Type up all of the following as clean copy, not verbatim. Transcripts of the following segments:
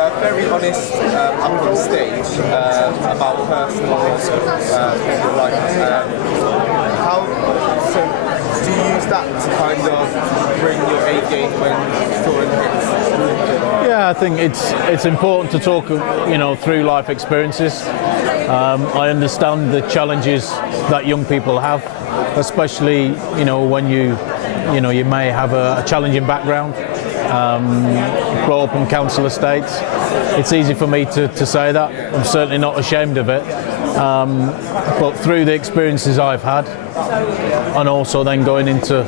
Very honest up on stage about personal life. So do you use that to kind of bring your A game when touring Hitz? Yeah, I think it's important to talk, through life experiences. I understand the challenges that young people have, especially when you may have a challenging background. Grow up in council estates. It's easy for me to say that. I'm certainly not ashamed of it. But through the experiences I've had, and also then going into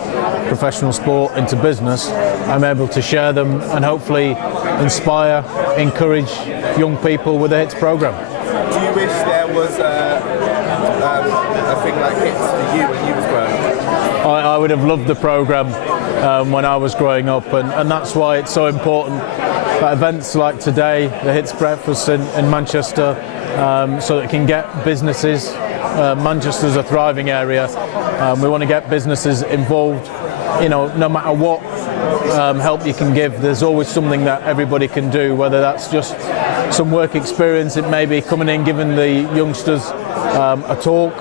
professional sport, into business, I'm able to share them and hopefully inspire, encourage young people with the Hitz programme. Do you wish there was a thing like Hitz for you when you was growing up? I would have loved the programme when I was growing up, and that's why it's so important that events like today, the Hitz Breakfast in Manchester, so that it can get businesses. Manchester's a thriving area. We want to get businesses involved. No matter what help you can give, there's always something that everybody can do, whether that's just some work experience, it may be coming in giving the youngsters a talk,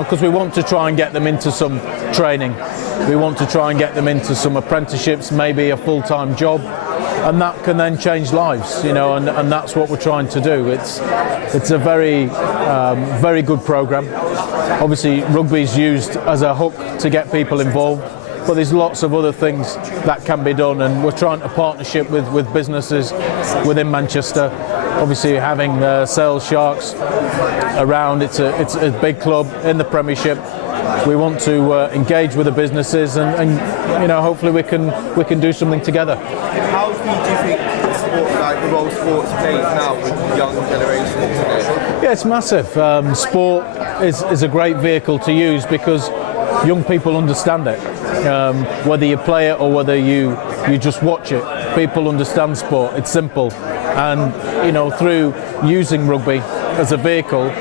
because we want to try and get them into some training. We want to try and get them into some apprenticeships, maybe a full-time job, and that can then change lives, and that's what we're trying to do. It's a very good programme. Obviously, rugby's used as a hook to get people involved, but there's lots of other things that can be done, and we're trying to partnership with businesses within Manchester. Obviously, having Sales Sharks around, it's a big club in the Premiership. We want to engage with the businesses, and hopefully we can do something together. How do you think the role sports plays now with the young generation today? Yeah, it's massive. Sport is a great vehicle to use because young people understand it. Whether you play it or whether you just watch it, people understand sport. It's simple, and through using rugby as a vehicle,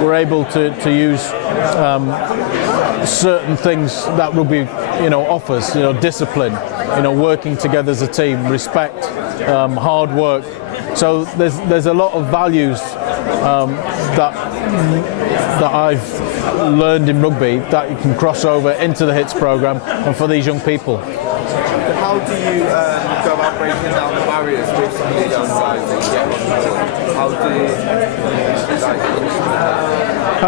we're able to use certain things that rugby offers. Discipline, working together as a team, respect, hard work. So there's a lot of values that I've learned in rugby that you can cross over into the Hitz programme and for these young people. How do you go about breaking down the barriers with some of the young guys that you get on board? How do you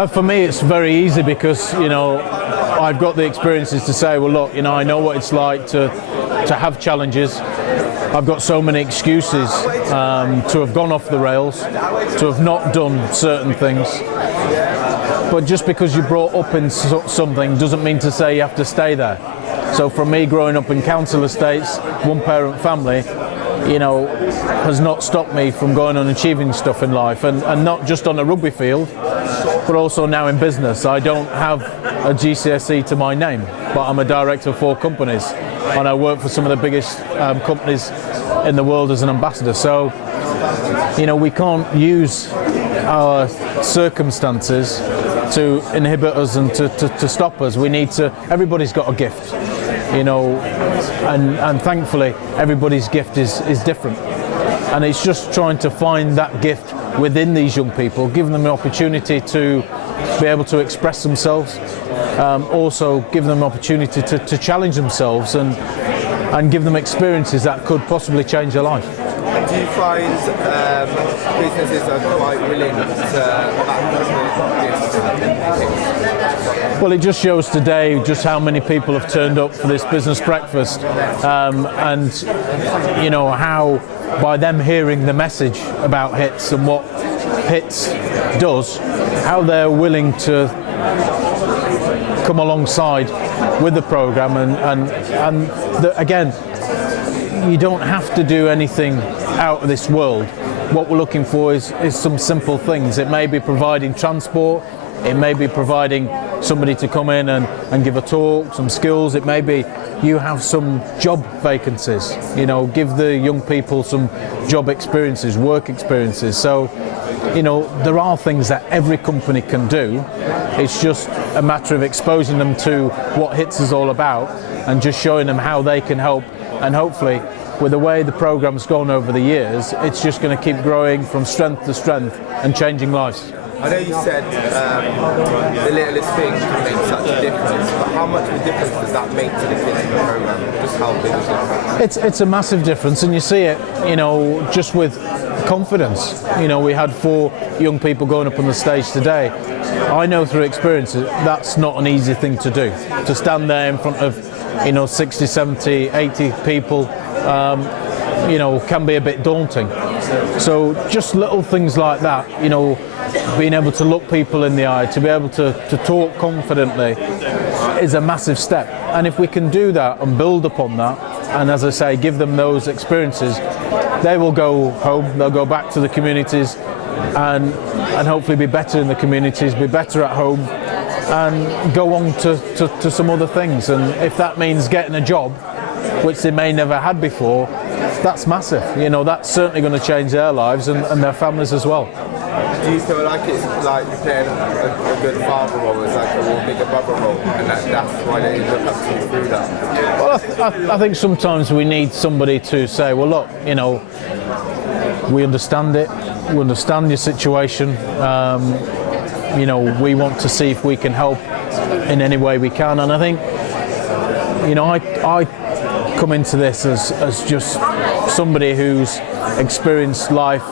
For me, it's very easy because I've got the experiences to say, well, look, I know what it's like to have challenges. I've got so many excuses to have gone off the rails, to have not done certain things. But just because you're brought up in something doesn't mean to say you have to stay there. So for me, growing up in council estates, one-parent family, has not stopped me from going and achieving stuff in life, and not just on a rugby field, but also now in business. I don't have a GCSE to my name, but I'm a director of 4 companies, and I work for some of the biggest companies in the world as an ambassador. So, we can't use our circumstances to inhibit us and to stop us. We need to. Everybody's got a gift, and thankfully everybody's gift is different, and it's just trying to find that gift within these young people, giving them the opportunity to be able to express themselves, also give them an opportunity to challenge themselves and give them experiences that could possibly change their life. Do you find businesses are quite willing to back this? Well, it just shows today just how many people have turned up for this business breakfast, and how by them hearing the message about Hitz and what Hitz does, how they're willing to come alongside with the programme, and again, you don't have to do anything out of this world. What we're looking for is some simple things. It may be providing transport, it may be providing somebody to come in and give a talk, some skills, it may be you have some job vacancies, give the young people some job experiences, work experiences. So, there are things that every company can do. It's just a matter of exposing them to what Hitz is all about and just showing them how they can help and hopefully with the way the program's gone over the years, it's just going to keep growing from strength to strength and changing lives. I know you said the littlest thing can make such a difference, but how much of a difference does that make to the kids in the program? Just how big is it? It's a massive difference, and you see it, just with confidence. We had 4 young people going up on the stage today. I know through experience that's not an easy thing to do. To stand there in front of 60, 70, 80 people, can be a bit daunting. So just little things like that, being able to look people in the eye, to be able to talk confidently is a massive step. And if we can do that and build upon that, and as I say, give them those experiences, they will go home, they'll go back to the communities and hopefully be better in the communities, be better at home, and go on to some other things. And if that means getting a job, which they may never had before, that's massive. That's certainly going to change their lives and their families as well. Do you feel like it's like you're playing a good father role, it's like a bigger brother role, and that's why they look up to you through that? Well, I think sometimes we need somebody to say, well, look, we understand it, we understand your situation, we want to see if we can help in any way we can. And I think, I come into this as just somebody who's experienced life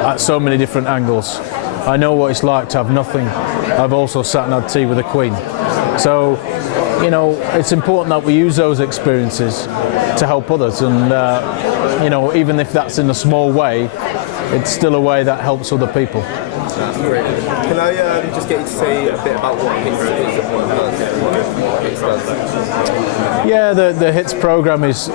at so many different angles. I know what it's like to have nothing. I've also sat and had tea with the Queen. So, it's important that we use those experiences to help others, and even if that's in a small way, it's still a way that helps other people. That's great. Can I just get you to say a bit about what Hitz is and what Hitz does? Yeah, the Hitz programme is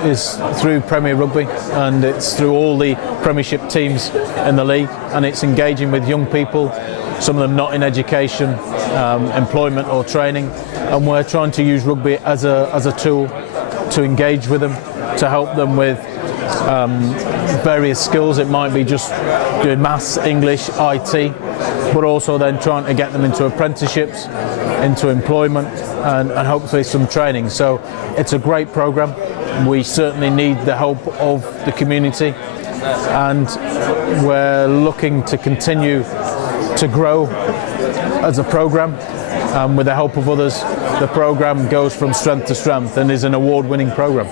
through Premier Rugby, and it's through all the Premiership teams in the league, and it's engaging with young people, some of them not in education, employment or training, and we're trying to use rugby as a tool to engage with them, to help them with various skills. It might be just doing maths, English, IT, but also then trying to get them into apprenticeships, into employment, and hopefully some training. So it's a great programme. We certainly need the help of the community, and we're looking to continue to grow as a programme. With the help of others, the programme goes from strength to strength and is an award-winning programme.